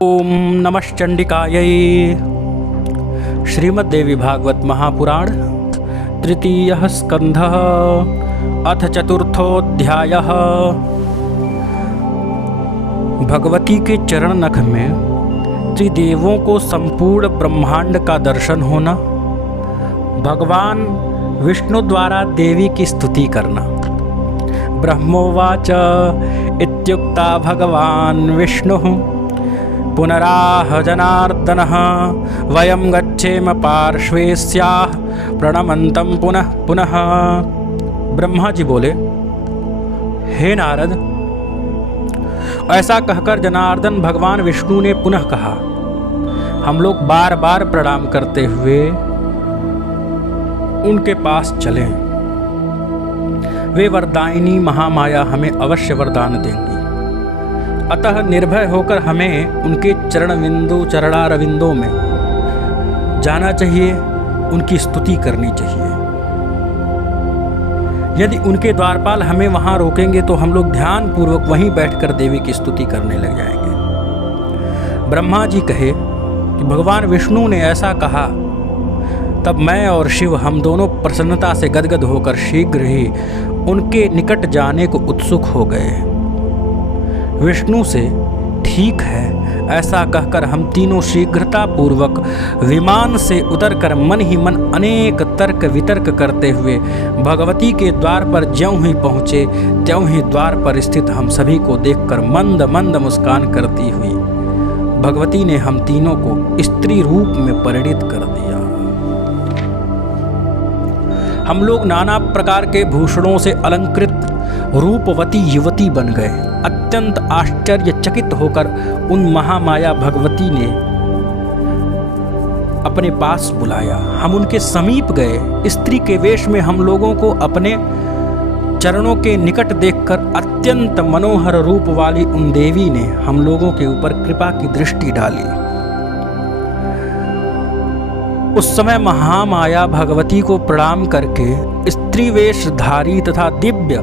ओम नमश्चंडिकायै। श्रीमद्देवी भागवत महापुराण तृतीयः स्कंधः अथ चतुर्थोऽध्यायः। भगवती के चरण नख में त्रिदेवों को संपूर्ण ब्रह्मांड का दर्शन होना, भगवान विष्णु द्वारा देवी की स्तुति करना। ब्रह्मोवाच इत्युक्ता भगवान विष्णुः पुनराह जनार्दनः वयं गच्छेम पार्श्वे स्याः प्रणमन्तं पुनः पुनः। ब्रह्मा जी बोले, हे नारद, ऐसा कहकर जनार्दन भगवान विष्णु ने पुनः कहा, हम लोग बार बार प्रणाम करते हुए उनके पास चलें। वे वरदायिनी महामाया हमें अवश्य वरदान देंगी, अतः निर्भय होकर हमें उनके चरणारविंदों में जाना चाहिए, उनकी स्तुति करनी चाहिए। यदि उनके द्वारपाल हमें वहां रोकेंगे तो हम लोग ध्यान पूर्वक वहीं बैठकर देवी की स्तुति करने लग जाएंगे। ब्रह्मा जी कहे कि भगवान विष्णु ने ऐसा कहा, तब मैं और शिव हम दोनों प्रसन्नता से गदगद होकर शीघ्र ही उनके निकट जाने को उत्सुक हो गए। विष्णु से ठीक है ऐसा कहकर हम तीनों शीघ्रता पूर्वक विमान से उतरकर मन ही मन अनेक तर्क वितर्क करते हुए भगवती के द्वार पर ज्यों ही पहुँचे त्यों ही द्वार पर स्थित हम सभी को देखकर मंद मंद मुस्कान करती हुई भगवती ने हम तीनों को स्त्री रूप में परिणित कर दिया। हम लोग नाना प्रकार के भूषणों से अलंकृत रूपवती युवती बन गए। अत्यंत आश्चर्यचकित होकर उन महामाया भगवती ने अपने पास बुलाया। हम उनके समीप गए। स्त्री के वेश में हम लोगों को अपने चरणों के निकट देखकर अत्यंत मनोहर रूप वाली उन देवी ने हम लोगों के ऊपर कृपा की दृष्टि डाली। उस समय महामाया भगवती को प्रणाम करके स्त्री वेशधारी तथा दिव्य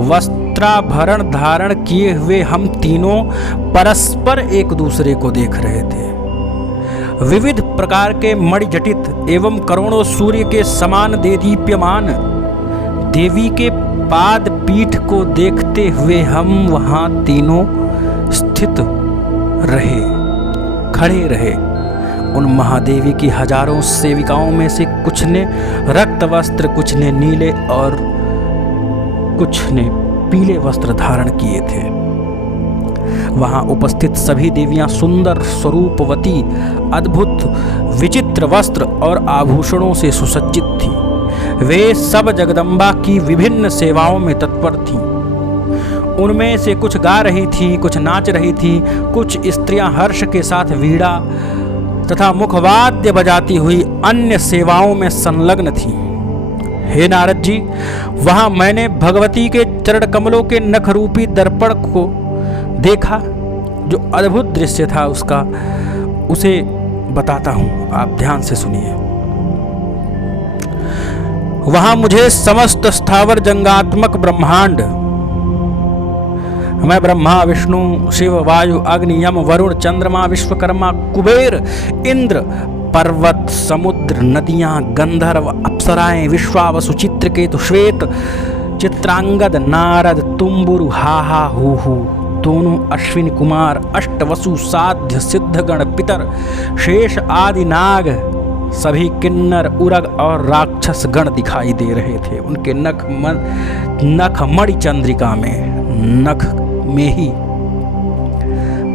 वस्त्राभरण धारण किए हुए हम तीनों परस्पर एक दूसरे को देख रहे थे। विविध प्रकार के मणिजटित एवं करोड़ों सूर्य के समान देदीप्यमान देवी के पाद पीठ को देखते हुए हम वहां तीनों स्थित रहे, खड़े रहे। उन महादेवी की हजारों सेविकाओं में से कुछ ने रक्त वस्त्र, कुछ ने नीले और कुछ ने पीले वस्त्र धारण किए थे। वहां उपस्थित सभी देवियां सुंदर स्वरूपवती, अद्भुत विचित्र वस्त्र और आभूषणों से सुसज्जित थीं। वे सब जगदम्बा की विभिन्न सेवाओं में तत्पर थीं। उनमें से कुछ गा रही थीं, कुछ नाच रही थीं, कुछ स्त्रियां हर्ष के साथ वीणा तथा मुखवाद्य बजाती हुई अन्य सेवाओं में संलग्न थी। हे नारद जी, वहां मैंने भगवती के चरण कमलों के नख रूपी दर्पण को देखा। जो अद्भुत दृश्य था उसे बताता हूं, आप ध्यान से सुनिए। वहां मुझे समस्त स्थावर जंगात्मक ब्रह्मांड, मैं ब्रह्मा विष्णु शिव वायु अग्नि यम वरुण चंद्रमा विश्वकर्मा कुबेर इंद्र पर्वत समुद्र नदियां गंधर्व अप्सराएं विश्वावसु चित्रकेतु श्वेत चित्रांगद नारद तुम्बुरु हाहा हूहू दोनों अश्विनी कुमार अष्टवसु साध्य सिद्धगण पितर शेष आदि नाग सभी किन्नर उरग और राक्षस गण दिखाई दे रहे थे। उनके नख मणि चंद्रिका में, नख में ही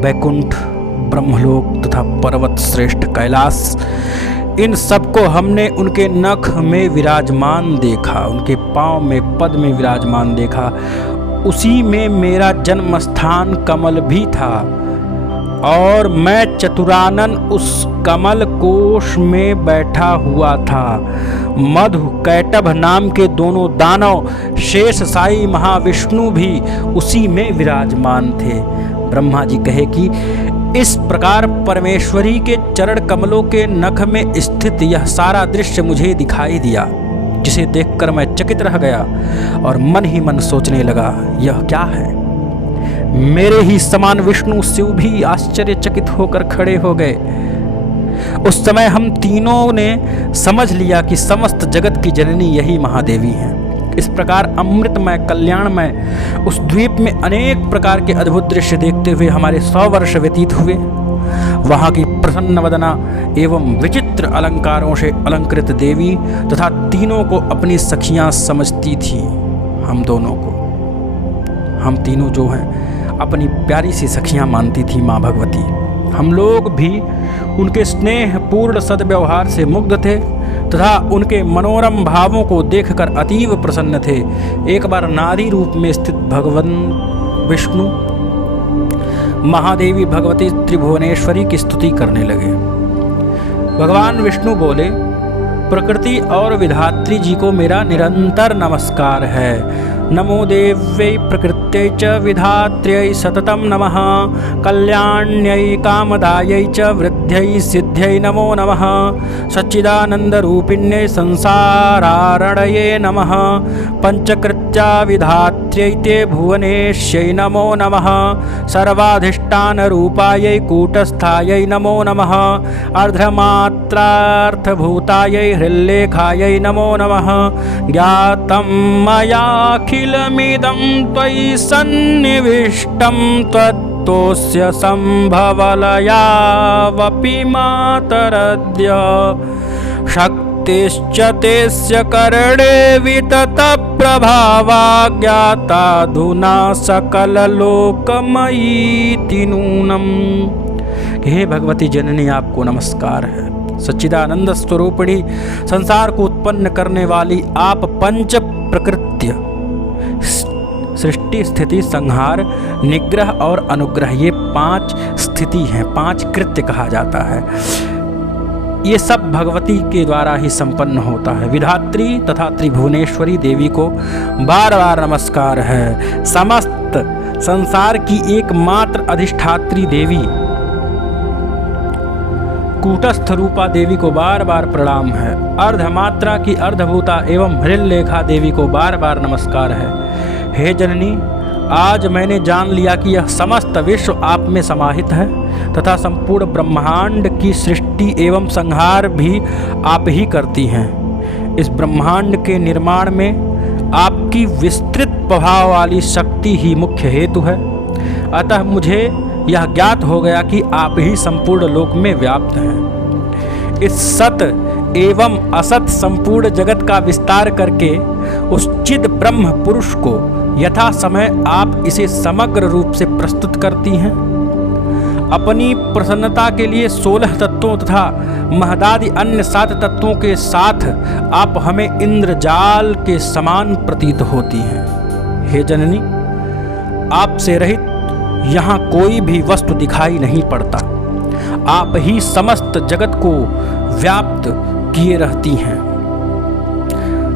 वैकुंठ ब्रह्मलोक तथा पर्वत श्रेष्ठ कैलाश, इन सबको हमने उनके नख में विराजमान देखा, उनके पांव में पद में विराजमान देखा। उसी में मेरा जन्म स्थान कमल भी था और मैं चतुरानन उस कमल कोश में बैठा हुआ था। मधु कैटभ नाम के दोनों दानव शेष साई महाविष्णु भी उसी में विराजमान थे। ब्रह्मा जी कहे कि इस प्रकार परमेश्वरी के चरण कमलों के नख में स्थित यह सारा दृश्य मुझे दिखाई दिया, जिसे देखकर मैं चकित रह गया और मन ही मन सोचने लगा, यह क्या है। मेरे ही समान विष्णु शिव भी आश्चर्यचकित होकर खड़े हो गए। उस समय हम तीनों ने समझ लिया कि समस्त जगत की जननी यही महादेवी हैं। इस प्रकार अमृतमय कल्याणमय उस द्वीप में अनेक प्रकार के अद्भुत दृश्य देखते हुए हमारे 100 वर्ष व्यतीत हुए। वहाँ की प्रसन्न वदना एवं विचित्र अलंकारों से अलंकृत देवी तथा तीनों को अपनी सखियाँ समझती थी। हम दोनों को, हम तीनों जो हैं अपनी प्यारी सी सखियाँ मानती थी माँ भगवती। हम लोग भी उनके स्नेह पूर्ण सद्व्यवहार से मुग्ध थे तथा उनके मनोरम भावों को देखकर अतीव प्रसन्न थे। एक बार नारी रूप में स्थित भगवान विष्णु महादेवी भगवती त्रिभुवनेश्वरी की स्तुति करने लगे। भगवान विष्णु बोले, प्रकृति और विधात्री जी को मेरा निरंतर नमस्कार है। नमो देव्यै प्रकृत्यै च विधात्र्यै सततं नमः। कल्याण्यै कामदायै च वृद्ध्यै सिद्ध्यै नमो नमः। सच्चिदानन्दरूपिण्यै संसारारणये नमः। पंचकृत्या विधात्र्यै ते भुवनेश्यै नमो नमः। सर्वाधिष्ठानरूपायै कूटस्थायै नमो नमः। अर्धमात्रार्थभूतायै हृल्लेखायै नमो नमः। ज्ञातं मयाखिलमिदं त्वयि सन्निविष्टं त्वत्तोऽस्य सम्भवलयावपि मातरद्य। शक्तिश्च तेस्य करणे विततप्रभावा ज्ञाताधुना सकललोकमयीति नूनम्। हे भगवती जननी, आपको नमस्कार है। सच्चिदानंद स्वरूपिणी संसार को उत्पन्न करने वाली आप पंच प्रकृत्य सृष्टि स्थिति संहार निग्रह और अनुग्रह, ये 5 स्थिति हैं, 5 कृत्य कहा जाता है। ये सब भगवती के द्वारा ही संपन्न होता है। विधात्री तथा त्रिभुवनेश्वरी देवी को बार बार नमस्कार है। समस्त संसार की एकमात्र अधिष्ठात्री देवी कूटस्थ रूपा देवी को बार बार प्रणाम है। अर्धमात्रा की अर्धभूता एवं हृल्लेखा देवी को बार बार नमस्कार है। हे जननी, आज मैंने जान लिया कि यह समस्त विश्व आप में समाहित है तथा संपूर्ण ब्रह्मांड की सृष्टि एवं संहार भी आप ही करती हैं। इस ब्रह्मांड के निर्माण में आपकी विस्तृत प्रभाव वाली शक्ति ही मुख्य हेतु है। अतः मुझे यह ज्ञात हो गया कि आप ही संपूर्ण लोक में व्याप्त हैं। इस सत एवं असत संपूर्ण जगत का विस्तार करके उस चिद ब्रह्म पुरुष को यथा समय आप इसे समग्र रूप से प्रस्तुत करती हैं। अपनी प्रसन्नता के लिए 16 तत्वों तथा महदादि अन्य 7 तत्वों के साथ आप हमें इंद्रजाल के समान प्रतीत होती हैं। हे जननी, आपसे रहित यहाँ कोई भी वस्तु दिखाई नहीं पड़ता। आप ही समस्त जगत को व्याप्त किए रहती हैं।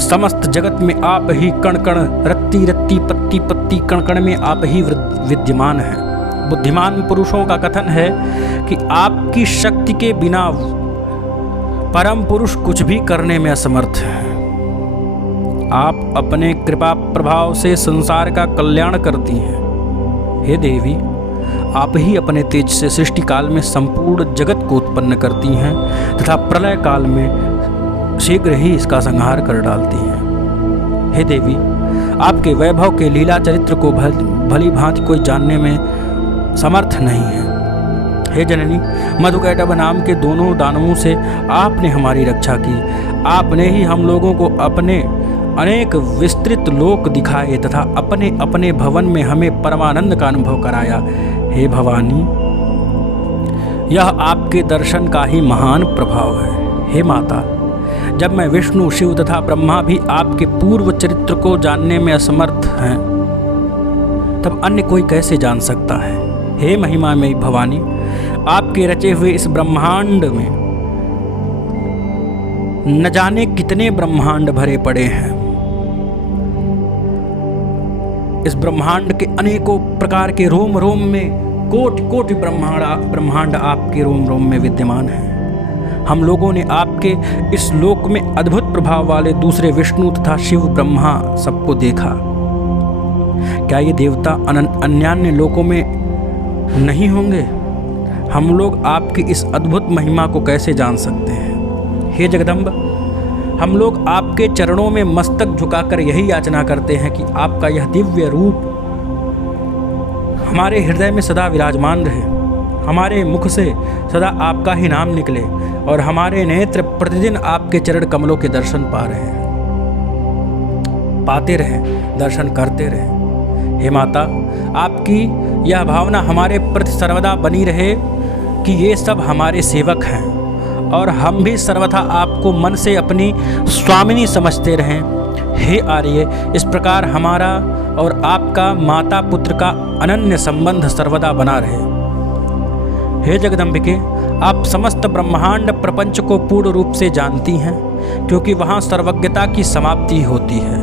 समस्त जगत में आप ही कण कण रत्ती रत्ती पत्ती पत्ती कण कण में आप ही विद्यमान हैं। बुद्धिमान पुरुषों का कथन है कि आपकी शक्ति के बिना परम पुरुष कुछ भी करने में असमर्थ हैं। आप अपने कृपा प्रभाव से संसार का कल्याण करती हैं। हे देवी, आप ही अपने तेज से सृष्टि काल में संपूर्ण जगत को उत्पन्न करती हैं तथा प्रलय काल में शीघ्र ही इसका संहार कर डालती हैं। हे देवी, आपके वैभव के लीला चरित्र को भली भांति कोई जानने में समर्थ नहीं है। हे जननी, मधुकैटभ नाम के दोनों दानवों से आपने हमारी रक्षा की। आपने ही हम लोगों को अपने अनेक विस्तृत लोक दिखाए तथा अपने अपने भवन में हमें परमानंद का अनुभव कराया। हे भवानी, यह आपके दर्शन का ही महान प्रभाव है। हे माता, जब मैं विष्णु शिव तथा ब्रह्मा भी आपके पूर्व चरित्र को जानने में असमर्थ हैं, तब अन्य कोई कैसे जान सकता है। हे महिमा में भवानी, आपके रचे हुए इस ब्रह्मांड में न जाने कितने ब्रह्मांड भरे पड़े हैं। इस ब्रह्मांड के अनेकों प्रकार के रोम रोम में कोटि कोटि ब्रह्मांड आपके रोम रोम में विद्यमान हैं। हम लोगों ने आपके इस लोक में अद्भुत प्रभाव वाले दूसरे विष्णु तथा शिव ब्रह्मा सबको देखा। क्या ये देवता अन्यान्य लोकों में नहीं होंगे? हम लोग आपकी इस अद्भुत महिमा को कैसे जान सकते हैं? हे जगदम्ब, हम लोग आपके चरणों में मस्तक झुकाकर यही याचना करते हैं कि आपका यह दिव्य रूप हमारे हृदय में सदा विराजमान रहे, हमारे मुख से सदा आपका ही नाम निकले और हमारे नेत्र प्रतिदिन आपके चरण कमलों के दर्शन पाते रहें, दर्शन करते रहें। हे माता, आपकी यह भावना हमारे प्रति सर्वदा बनी रहे कि ये सब हमारे सेवक हैं और हम भी सर्वथा आपको मन से अपनी स्वामिनी समझते रहें। हे आर्य, इस प्रकार हमारा और आपका माता पुत्र का अनन्य संबंध सर्वदा बना रहे। हे जगदम्बिके, आप समस्त ब्रह्मांड प्रपंच को पूर्ण रूप से जानती हैं, क्योंकि वहाँ सर्वज्ञता की समाप्ति होती है।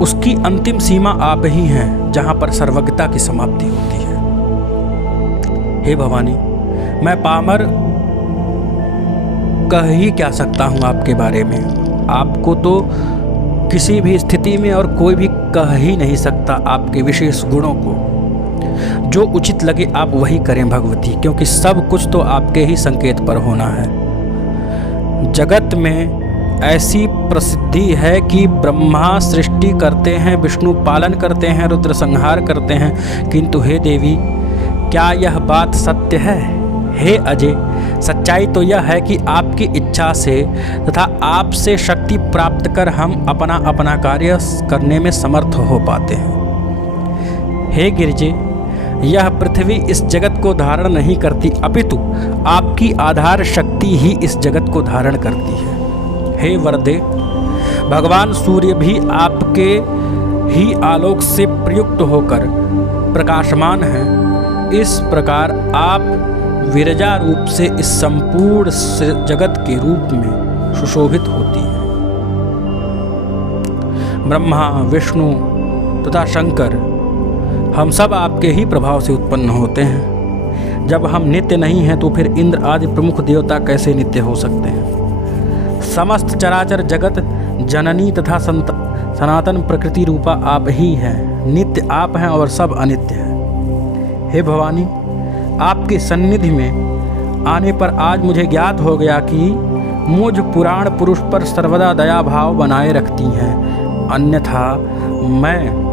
उसकी अंतिम सीमा आप ही हैं, जहाँ पर सर्वज्ञता की समाप्ति होती है। हे भवानी, मैं पामर कह ही क्या सकता हूँ आपके बारे में। आपको तो किसी भी स्थिति में और कोई भी कह ही नहीं सकता आपके विशेष गुणों को। जो उचित लगे आप वही करें भगवती, क्योंकि सब कुछ तो आपके ही संकेत पर होना है। जगत में ऐसी प्रसिद्धि है कि ब्रह्मा सृष्टि करते हैं, विष्णु पालन करते हैं, रुद्र संहार करते हैं, किंतु हे देवी, क्या यह बात सत्य है? हे अजय, सच्चाई तो यह है कि आपकी इच्छा से तथा आपसे शक्ति प्राप्त कर हम अपना अपना कार्य करने में समर्थ हो पाते हैं। हे गिरिजे, यह पृथ्वी इस जगत को धारण नहीं करती, अपितु आपकी आधार शक्ति ही इस जगत को धारण करती है। हे वरदे, भगवान सूर्य भी आपके ही आलोक से प्रयुक्त होकर प्रकाशमान हैं। इस प्रकार आप विरजा रूप से इस संपूर्ण जगत के रूप में सुशोभित होती हैं। ब्रह्मा, विष्णु तथा शंकर हम सब आपके ही प्रभाव से उत्पन्न होते हैं। जब हम नित्य नहीं हैं तो फिर इंद्र आदि प्रमुख देवता कैसे नित्य हो सकते हैं? समस्त चराचर जगत जननी तथा सनातन प्रकृति रूपा आप ही हैं। नित्य आप हैं और सब अनित्य हैं। हे भवानी, आपके सन्निधि में आने पर आज मुझे ज्ञात हो गया कि मुझ पुराण पुरुष पर सर्वदा दया भाव बनाए रखती हैं, अन्यथा मैं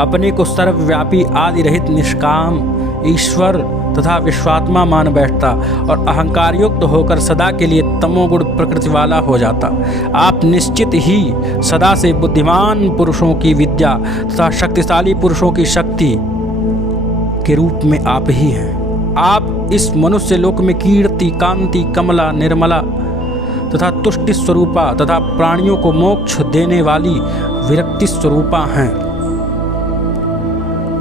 अपने को सर्वव्यापी आदि रहित निष्काम ईश्वर तथा विश्वात्मा मान बैठता और अहंकार युक्त होकर सदा के लिए तमोगुण प्रकृति वाला हो जाता। आप निश्चित ही सदा से बुद्धिमान पुरुषों की विद्या तथा शक्तिशाली पुरुषों की शक्ति के रूप में आप ही हैं। आप इस मनुष्य लोक में कीर्ति, कांति, कमला, निर्मला तथा तुष्टि स्वरूपा तथा प्राणियों को मोक्ष देने वाली विरक्ति स्वरूपा हैं।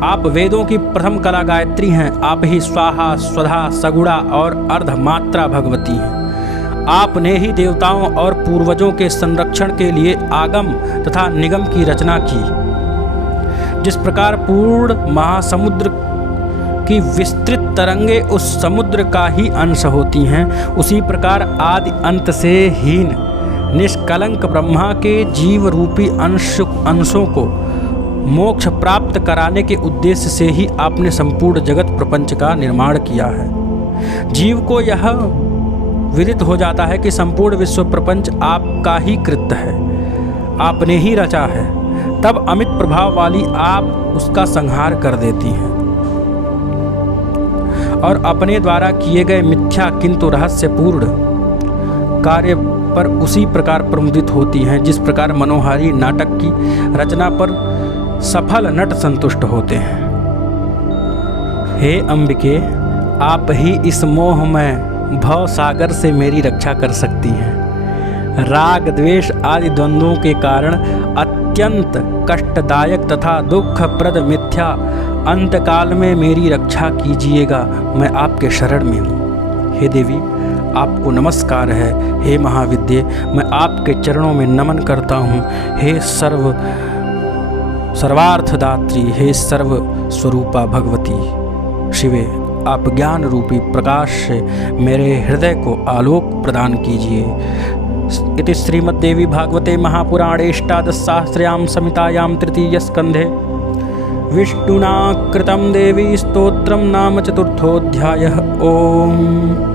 आप वेदों की प्रथम कला गायत्री हैं। आप ही स्वाहा, स्वधा, सगुणा और अर्धमात्रा भगवती हैं। आपने ही देवताओं और पूर्वजों के संरक्षण के लिए आगम तथा निगम की रचना की। जिस प्रकार पूर्ण महासमुद्र की विस्तृत तरंगे उस समुद्र का ही अंश होती हैं, उसी प्रकार आदि अंत से हीन निष्कलंक ब्रह्मा के जीव रूपी अंशों को मोक्ष प्राप्त कराने के उद्देश्य से ही आपने संपूर्ण जगत प्रपंच का निर्माण किया है। जीव को यह विदित हो जाता है कि संपूर्ण विश्व प्रपंच आपका ही कृत्य है, आपने ही रचा है, तब अमित प्रभाव वाली आप उसका संहार कर देती हैं और अपने द्वारा किए गए मिथ्या किंतु रहस्यपूर्ण कार्य पर उसी प्रकार प्रमुदित होती हैं जिस प्रकार मनोहारी नाटक की रचना पर सफल नट संतुष्ट होते हैं। हे अंबिके, आप ही इस मोहमय भव सागर से मेरी रक्षा कर सकती हैं। राग, द्वेष आदि द्वंद्वों के कारण अत्यंत कष्टदायक तथा दुखप्रद मिथ्या अंतकाल में मेरी रक्षा कीजिएगा। मैं आपके शरण में हूँ। हे देवी, आपको नमस्कार है। हे महाविद्ये, मैं आपके चरणों में नमन करता हूँ। हे सर्वार्थदात्री, हे सर्व स्वरूपा भगवती शिवे, आप ज्ञान रूपी प्रकाश से मेरे हृदय को आलोक प्रदान कीजिए इति श्रीमद्देवी भागवते महापुराणे अष्टादशसहस्रयां संहितायां तृतीयस्कन्धे विष्णुना कृतं देवी स्तोत्रं नाम चतुर्थोऽध्यायः। ओम।